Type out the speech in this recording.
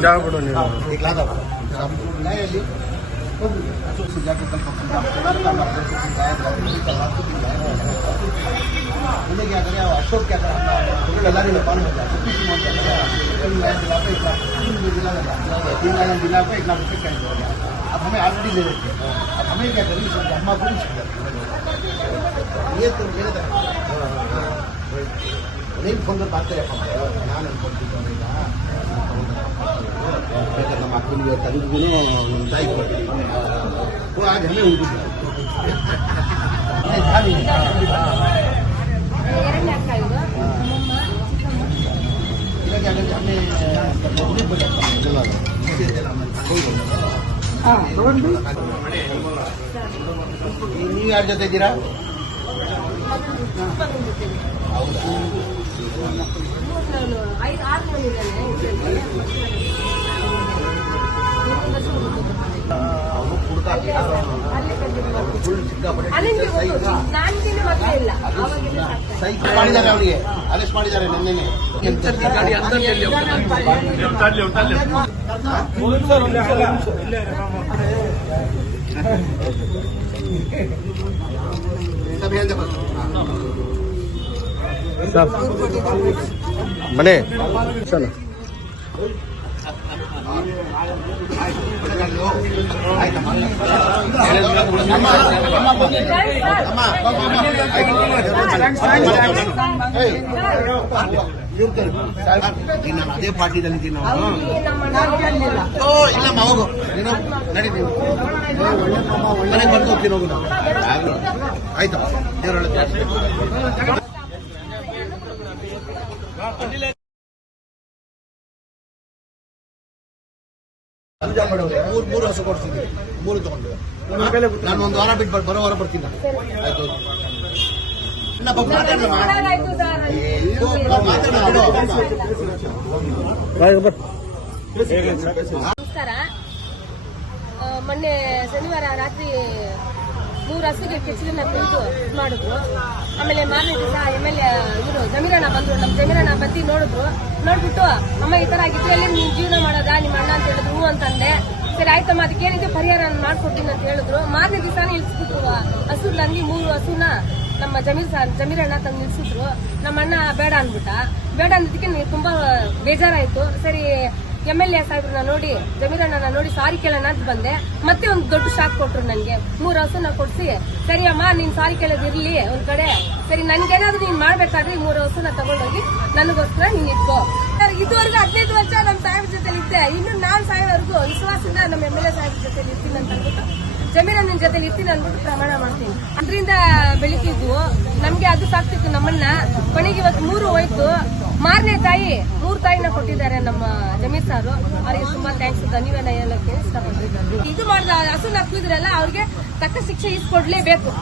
क्या करें अशोक क्या करें पानी हो जाए 3 लाख दिला पे 1 लाख रुपये कैश हो गया। अब हमें ऑलरेडी ले लेते हैं, अब हमें क्या करें जमा को ये तो मेरे नहीं फोन पर बात करें हम आपके तरीक वो आज हमें ನೀವು ಯಾರ ಜೊತೆ ಇದ್ದೀರಾ? ಮಾಡಿದ್ದಾರೆ ಅವರಿಗೆ ಅರೆಸ್ಟ್ ಮಾಡಿದ್ದಾರೆ ನಿನ್ನೆ ಮನೆ ಚಲ ನಾನು ಅದೇ ಪಾರ್ಟಿದಲ್ಲಿ ಇದ್ದೀನಿ ಇಲ್ಲಮ್ಮ ಹೋಗು ನೀನು ನಡೀತೀನಿ ಮನೆಗೆ ಬಂದು ಹೋಗ್ತೀನಿ ಹೋಗು ಆಯ್ತು ದೇವರೊಳಗೆ ಮೂರು ಹಸು ಕೊಡ್ತೀನಿ 3 ತಗೊಂಡು ನಾನು 1 ವಾರ ಬಿಟ್ಟು ಬರೋ ವಾರ ಬರ್ತೀನಿ ಆಯ್ತು ನಮಸ್ಕಾರ. ಮೊನ್ನೆ ಶನಿವಾರ ರಾತ್ರಿ 3 ಹಸುಗೆ ಕೆಚ್ಚಲನ್ನ ತೆಗೆದು ಮಾಡಿದ್ರು. ಆಮೇಲೆ ಮಾರನೇ ದಿವಸ MLA ಇವರು ಜಮೀರಣ್ಣ ಬಂದ್ರು. ನಮ್ಮ ಜಮೀರಣ್ಣ ಬಂದು ನೋಡ್ಬಿಟ್ಟು ಅಮ್ಮ ಈ ತರ ಆಗಿದ್ರೆ ಎಲ್ಲಿ ನೀನ್ ಜೀವನ ಮಾಡೋದಾ ನಿಮ್ಮ ಅಣ್ಣ ಅಂತ ಹೇಳಿದ್ರು. ಹೂ ಅಂತಂದೆ. ಸರಿ ಆಯ್ತಮ್ಮ ಅದಕ್ಕೇನಿದೆ ಪರಿಹಾರ ಮಾಡ್ಕೊಡ್ತೀನಿ ಅಂತ ಹೇಳಿದ್ರು. ಮಾರನೇ ದಿವಸನೇ ಇಳಿಸ್ಬಿಟ್ರು ಹಸುಗ್ಲಂಗಿ 3 ಹಸುನ ನಮ್ಮ ಜಮೀರಣ್ಣ ತಂದು ನಿಲ್ಸಿದ್ರು. ನಮ್ಮ ಅಣ್ಣ ಬೇಡ ಅಂದ್ಬಿಟ್ಟ. ಬೇಡ ಅಂದಿದ್ದಕ್ಕೆ ತುಂಬಾ ಬೇಜಾರಾಯ್ತು. ಸರಿ MLA ಸಾಹೇಬ್ರನ್ನ ನೋಡಿ ಜಮೀರಣ್ಣನ ನೋಡಿ ಸಾರಿ ಕೇಳೋಣ ಅಂತ ಬಂದೆ. ಮತ್ತೆ ಒಂದು ದೊಡ್ಡ ಶಾಕ್ ಕೊಟ್ರು ನನ್ಗೆ. 3 ಹಸುನ ಕೊಡ್ಸಿ ಸರಿ ಅಮ್ಮ ನೀನ್ ಸಾರಿ ಕೇಳೋದಿರ್ಲಿ ಒಂದ್ ಕಡೆ, ಸರಿ ನನ್ಗೇನಾದ್ರು ನೀನ್ ಮಾಡ್ಬೇಕಾದ್ರೆ 3 ಹಸುನ ತಗೊಂಡೋಗಿ ನನಗೋಸ್ಕರ ನೀನ್ ಇಟ್ಕೋ. ಇದುವರೆಗೂ 15 ವರ್ಷ ನಮ್ಮ ಸಾಹೇಬ್ರ ಜೊತೆ ಇದ್ದೆ. ಇನ್ನು ನಾನ್ ಸಾಯೋವರೆಗೂ ವಿಶ್ವಾಸದಿಂದ ನಮ್ಮ MLA ಸಾಹೇಬ್ರ ಜೊತೆ ಇರ್ತೀನಿ ಅಂತ ಅಂದ್ಬಿಟ್ಟು ಜಮೀರಣ್ಣನ ಜೊತೆ ಇರ್ತೀನಿ ಅಂದ್ಬಿಟ್ಟು ಪ್ರಮಾಣ ಮಾಡ್ತೀನಿ. ಅದರಿಂದ ಬೆಳಿತಿದ್ವು ನಮ್ಗೆ ಅದು ಸಾಕ್ತಿತ್ತು ನಮ್ಮನ್ನ. ಕೊನೆಗೆ ಇವತ್ತು 3 ಹೋಯ್ತು. ಮಾರನೇ ತಾಯಿ 3 ತಾಯಿನ ಕೊಟ್ಟಿದ್ದಾರೆ ನಮ್ಮ ಜಮೀರ್ ಸಾರು. ಅವರಿಗೆ ತುಂಬಾ ಥ್ಯಾಂಕ್ಸ್, ಧನ್ಯವಾದ ಹೇಳಕ್ಕೆ ಇಷ್ಟಪಡ್ತಿದ್ದಾರೆ. ಇದು ಮಾಡಿದ ಹಸುನ ಹಾಕಿದ್ರಲ್ಲ ಅವ್ರಿಗೆ ತಕ್ಕ ಶಿಕ್ಷೆ ಇಸ್ಕೊಡ್ಲೇಬೇಕು.